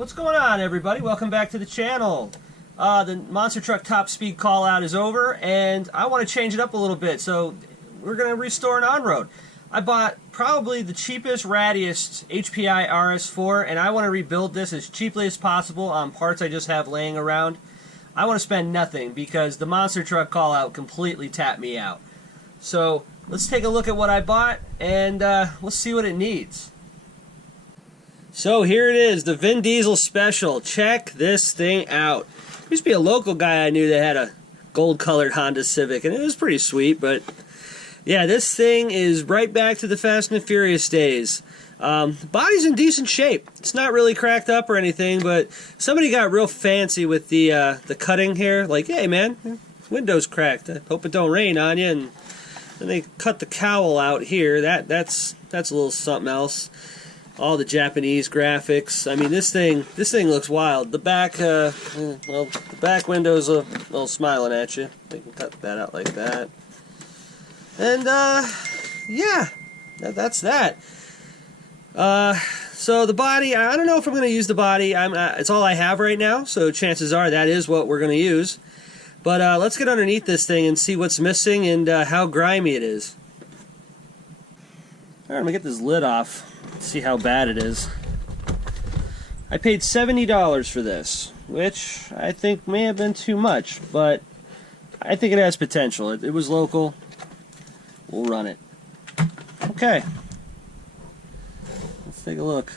What's going on, everybody? Welcome back to the channel. The monster truck top speed call out is over, and I want to change it up a little bit, so we're going to restore an on-road. I bought probably the cheapest, rattiest HPI rs4, and I want to rebuild this as cheaply as possible on parts I just have laying around. I want to spend nothing because the monster truck call out completely tapped me out. So let's take a look at what I bought, and let's see what it needs. So here it is, the Vin Diesel Special. Check this thing out. There used to be a local guy I knew that had a gold-colored Honda Civic, and it was pretty sweet, but yeah, this thing is right back to the Fast and the Furious days. The body's in decent shape. It's not really cracked up or anything, but somebody got real fancy with the cutting here. Like, hey man, window's cracked. I hope it don't rain on you. And then they cut the cowl out here. That's a little something else. All the Japanese graphics. I mean, this thing looks wild. The back, well, the back window's a little smiling at you. They can cut that out like that. And yeah, that's that. So the body, I don't know if I'm going to use the body. It's all I have right now, so chances are that is what we're going to use. But let's get underneath this thing and see what's missing and how grimy it is. Alright, I'm going to get this lid off. See how bad it is. I paid $70 for this, which I think may have been too much, but I think it has potential. It was local. We'll run it. Okay. Let's take a look.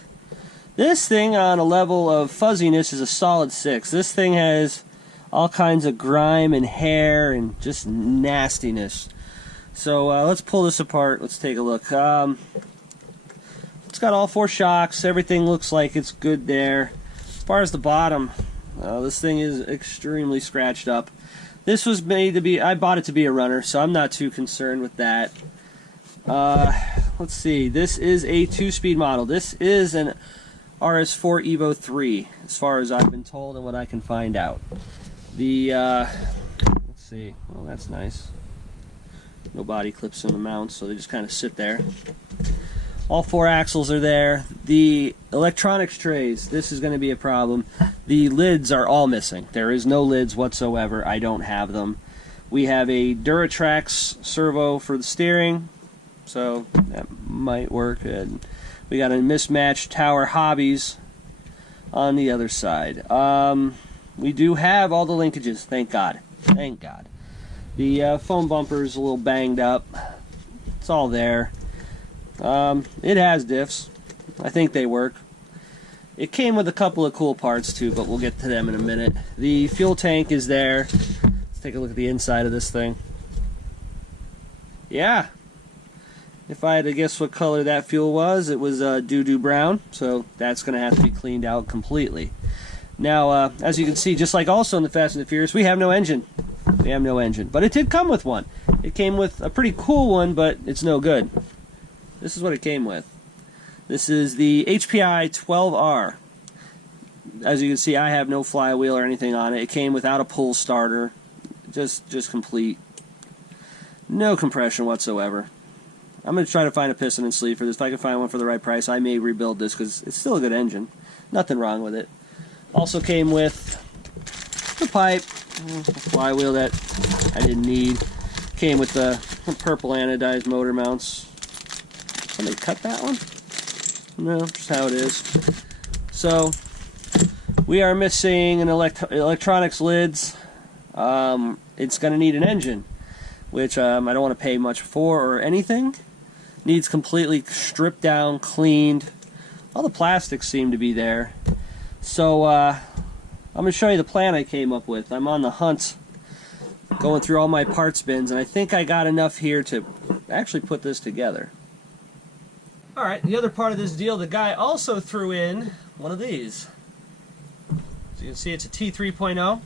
This thing on a level of fuzziness is a solid 6. This thing has all kinds of grime and hair and just nastiness. So let's pull this apart. Let's take a look. It's got all 4 shocks. Everything looks like it's good there. As far as the bottom, this thing is extremely scratched up. This was made to be, I bought it to be a runner, so I'm not too concerned with that. Let's see, this is a 2-speed model. This is an rs4 Evo 3, as far as I've been told and what I can find out. The, let's see, well that's nice. No body clips in the mount, so they just kind of sit there. All 4 axles are there. The electronics trays, this is going to be a problem. The lids are all missing. There is no lids whatsoever. I don't have them. We have a Duratrax servo for the steering, so that might work. And we got a mismatched Tower Hobbies on the other side. We do have all the linkages, thank God. Thank God. The foam bumper is a little banged up. It's all there. It has diffs. I think they work. It came with a couple of cool parts too, but we'll get to them in a minute. The fuel tank is there. Let's take a look at the inside of this thing. Yeah. If I had to guess what color that fuel was, it was doo-doo brown, so that's going to have to be cleaned out completely. Now, as you can see, just like also in the Fast and the Furious, we have no engine. We have no engine. But it did come with one. It came with a pretty cool one, but it's no good. This is what it came with. This is the HPI 12R. As you can see, I have no flywheel or anything on it. It came without a pull starter. Just complete. No compression whatsoever. I'm going to try to find a piston and sleeve for this. If I can find one for the right price, I may rebuild this because it's still a good engine. Nothing wrong with it. Also came with the pipe, the flywheel that I didn't need. Came with the purple anodized motor mounts. Somebody cut that one? No, just how it is. So, we are missing an electronics lids. It's going to need an engine, which I don't want to pay much for or anything. Needs completely stripped down, cleaned. All the plastics seem to be there. So, I'm going to show you the plan I came up with. I'm on the hunt, going through all my parts bins, and I think I got enough here to actually put this together. Alright, the other part of this deal, the guy also threw in one of these. So you can see it's a T3.0.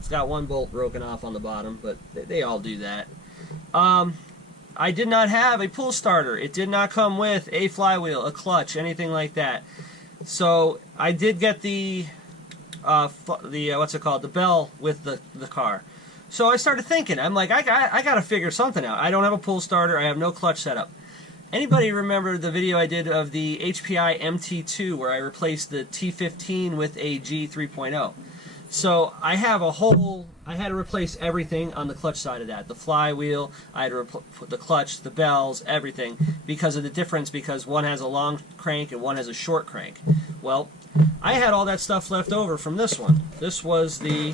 It's got one bolt broken off on the bottom, but they all do that. I did not have a pull starter. It did not come with a flywheel, a clutch, anything like that. So I did get the what's it called, the bell with the car. So I started thinking, I'm like, I got to figure something out. I don't have a pull starter. I have no clutch setup. Anybody remember the video I did of the HPI MT2 where I replaced the T15 with a G3.0? So I had to replace everything on the clutch side of that. The flywheel, I had to put the clutch, the bells, everything, because of the difference, because one has a long crank and one has a short crank. Well, I had all that stuff left over from this one. This was the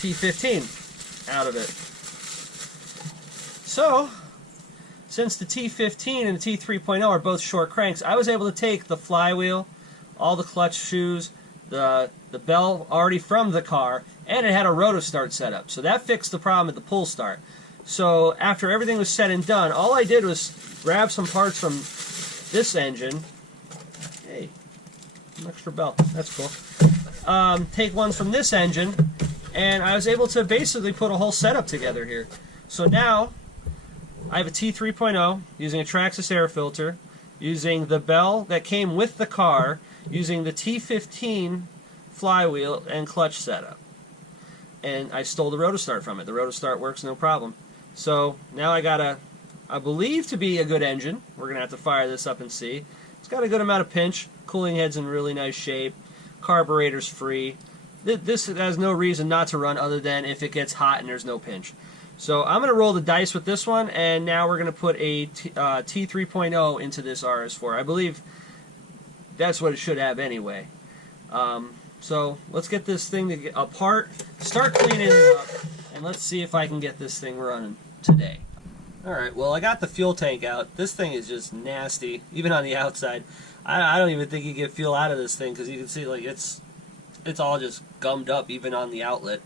T15 out of it. So, since the T15 and the T3.0 are both short cranks, I was able to take the flywheel, all the clutch shoes, the bell already from the car, and it had a roto start set up. So that fixed the problem at the pull start. So after everything was said and done, all I did was grab some parts from this engine. Hey, an extra belt. That's cool. Take ones from this engine, and I was able to basically put a whole setup together here. So now I have a T3.0 using a Traxxas air filter, using the bell that came with the car, using the T15 flywheel and clutch setup. And I stole the rotostart from it. The rotostart works no problem. So now I got I believe to be a good engine. We're going to have to fire this up and see. It's got a good amount of pinch. Cooling head's in really nice shape. Carburetor's free. This has no reason not to run other than if it gets hot and there's no pinch. So I'm going to roll the dice with this one, and now we're going to put a T3.0 into this rs4. I believe that's what it should have anyway. So let's get this thing apart, start cleaning it up, and let's see if I can get this thing running today. Alright, well, I got the fuel tank out. This thing is just nasty, even on the outside. I don't even think you get fuel out of this thing, because you can see like it's all just gummed up even on the outlet.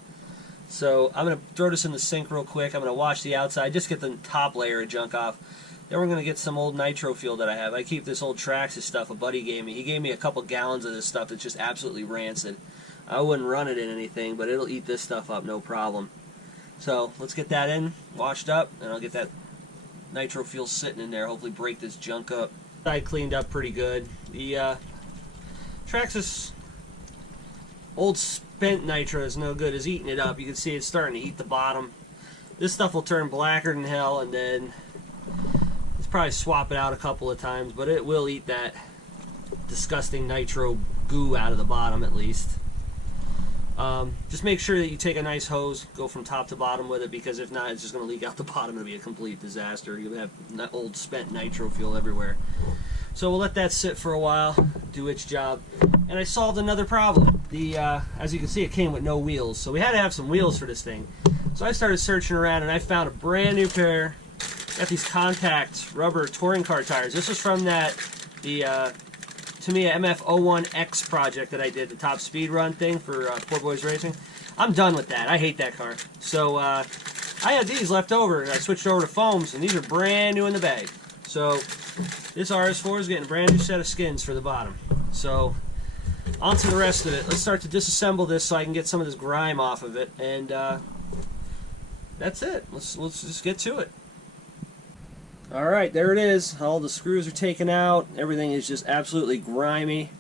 So I'm going to throw this in the sink real quick. I'm going to wash the outside, just get the top layer of junk off. Then we're going to get some old nitro fuel that I have. I keep this old Traxxas stuff a buddy gave me. He gave me a couple gallons of this stuff that's just absolutely rancid. I wouldn't run it in anything, but it'll eat this stuff up no problem. So let's get that in, washed up, and I'll get that nitro fuel sitting in there, hopefully break this junk up. I cleaned up pretty good. The Traxxas old spent nitro is no good. It's eating it up. You can see it's starting to eat the bottom. This stuff will turn blacker than hell, and then probably swap it out a couple of times, but it will eat that disgusting nitro goo out of the bottom at least. Just make sure that you take a nice hose, go from top to bottom with it, because if not, it's just going to leak out the bottom. It'll be a complete disaster. You'll have old spent nitro fuel everywhere. So we'll let that sit for a while, do its job. And I solved another problem. As you can see, it came with no wheels, so we had to have some wheels for this thing. So I started searching around, and I found a brand new pair. Got these contact rubber touring car tires. This was from the Tamiya MF-01X project that I did, the top speed run thing for Poor Boys Racing. I'm done with that. I hate that car. So I had these left over, and I switched over to foams, and these are brand new in the bag. So this rs4 is getting a brand new set of skins for the bottom. So on to the rest of it. Let's start to disassemble this so I can get some of this grime off of it, and that's it. Let's just get to it. Alright, there it is. All the screws are taken out. Everything is just absolutely grimy.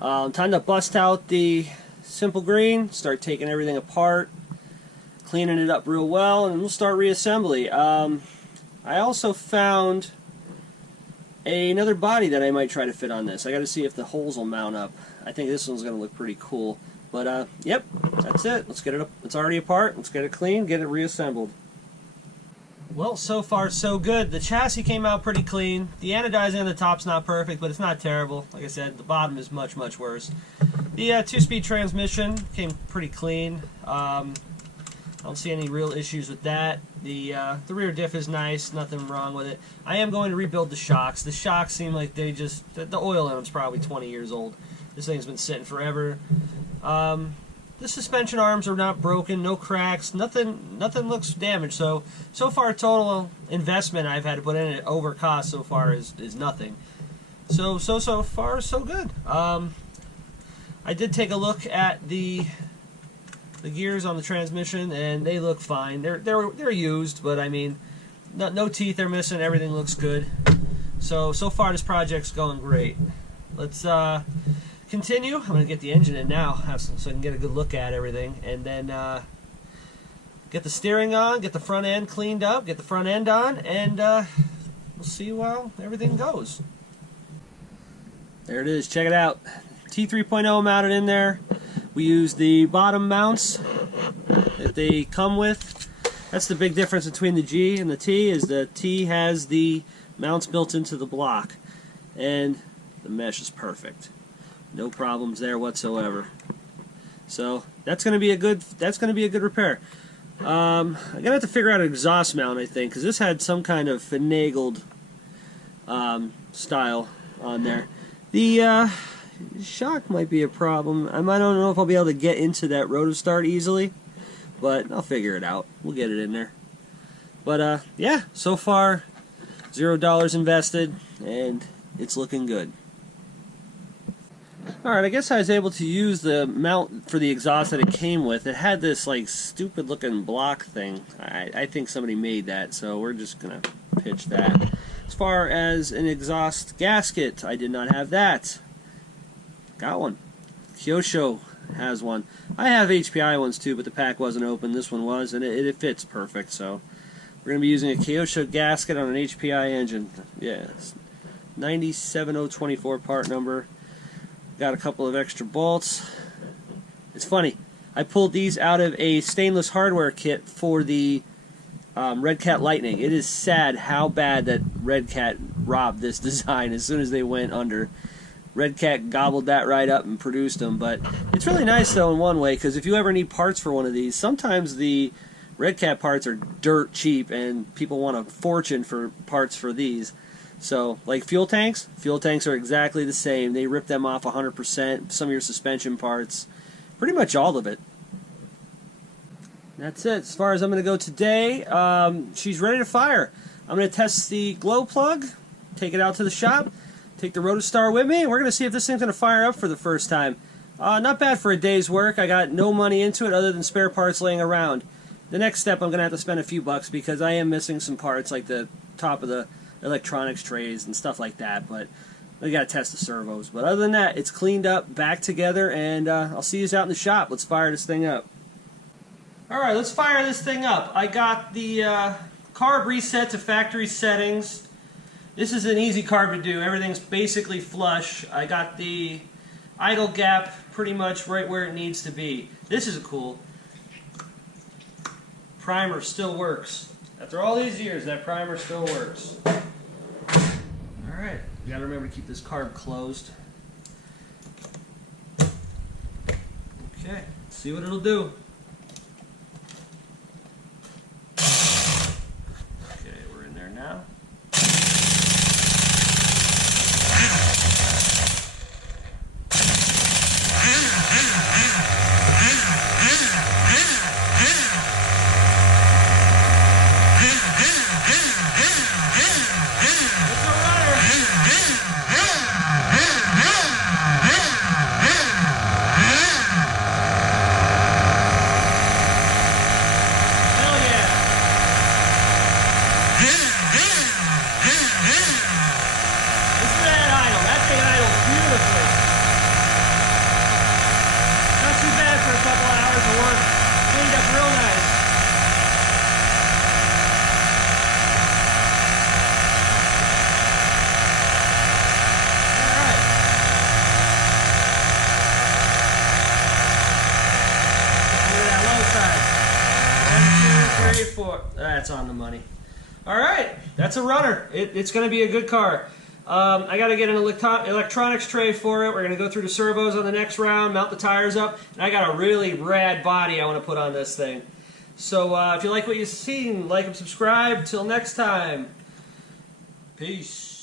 Time to bust out the simple green, start taking everything apart, cleaning it up real well, and we'll start reassembly. I also found another body that I might try to fit on this. I got to see if the holes will mount up. I think this one's going to look pretty cool. But yep, that's it. Let's get it up. It's already apart. Let's get it clean, get it reassembled. Well, so far so good. The chassis came out pretty clean. The anodizing on the top's not perfect, but it's not terrible. Like I said, the bottom is much, much worse. The two-speed transmission came pretty clean. I don't see any real issues with that. The rear diff is nice, nothing wrong with it. I am going to rebuild the shocks. The shocks seem like they just, the oil in them's probably 20 years old. This thing's been sitting forever. The suspension arms are not broken, no cracks, nothing looks damaged. So far total investment I've had to put in it over cost so far is nothing. So far so good. I did take a look at the gears on the transmission, and they look fine. They're used, but I mean, no teeth are missing. Everything looks good. So far this project's going great. Let's continue. I'm going to get the engine in now, so I can get a good look at everything, and then get the steering on, get the front end cleaned up, get the front end on, and we'll see how everything goes. There it is, check it out. T3.0 mounted in there. We use the bottom mounts that they come with. That's the big difference between the G and the T, is the T has the mounts built into the block, and the mesh is perfect. No problems there whatsoever. So that's going to be a good repair. I'm gonna have to figure out an exhaust mount, I think, because this had some kind of finagled style on there. The shock might be a problem. I don't know if I'll be able to get into that rotor start easily, but I'll figure it out. We'll get it in there. But yeah, so far $0 invested, and it's looking good. Alright, I guess I was able to use the mount for the exhaust that it came with. It had this like stupid looking block thing. I think somebody made that, so we're just gonna pitch that. As far as an exhaust gasket, I did not have that. Got one. Kyosho has one. I have HPI ones too, but the pack wasn't open. This one was, and it fits perfect. So we're going to be using a Kyosho gasket on an HPI engine. Yeah, 97024 part number. Got a couple of extra bolts. It's funny. I pulled these out of a stainless hardware kit for the Red Cat Lightning. It is sad how bad that Red Cat robbed this design as soon as they went under. Red Cat gobbled that right up and produced them, but it's really nice though in one way, because if you ever need parts for one of these, sometimes the Red Cat parts are dirt cheap and people want a fortune for parts for these. So, like fuel tanks are exactly the same. They rip them off 100%, some of your suspension parts, pretty much all of it. That's it. As far as I'm going to go today, she's ready to fire. I'm going to test the glow plug, take it out to the shop, take the Rotostar with me, and we're going to see if this thing's going to fire up for the first time. Not bad for a day's work. I got no money into it other than spare parts laying around. The next step, I'm going to have to spend a few bucks because I am missing some parts like the top of the electronics trays and stuff like that, but we got to test the servos. But other than that, it's cleaned up, back together, and I'll see you out in the shop. Let's fire this thing up. Alright, let's fire this thing up. I got the carb reset to factory settings. This is an easy carb to do. Everything's basically flush. I got the idle gap pretty much right where it needs to be. This is cool. Primer still works. After all these years, that primer still works. Alright, you gotta remember to keep this carb closed. Okay, let's see what it'll do. Okay, we're in there now. That's on the money. Alright, that's a runner. It's going to be a good car. I got to get an electronics tray for it. We're going to go through the servos on the next round, mount the tires up, and I got a really rad body I want to put on this thing. So if you like what you've seen, like and subscribe. Till next time. Peace.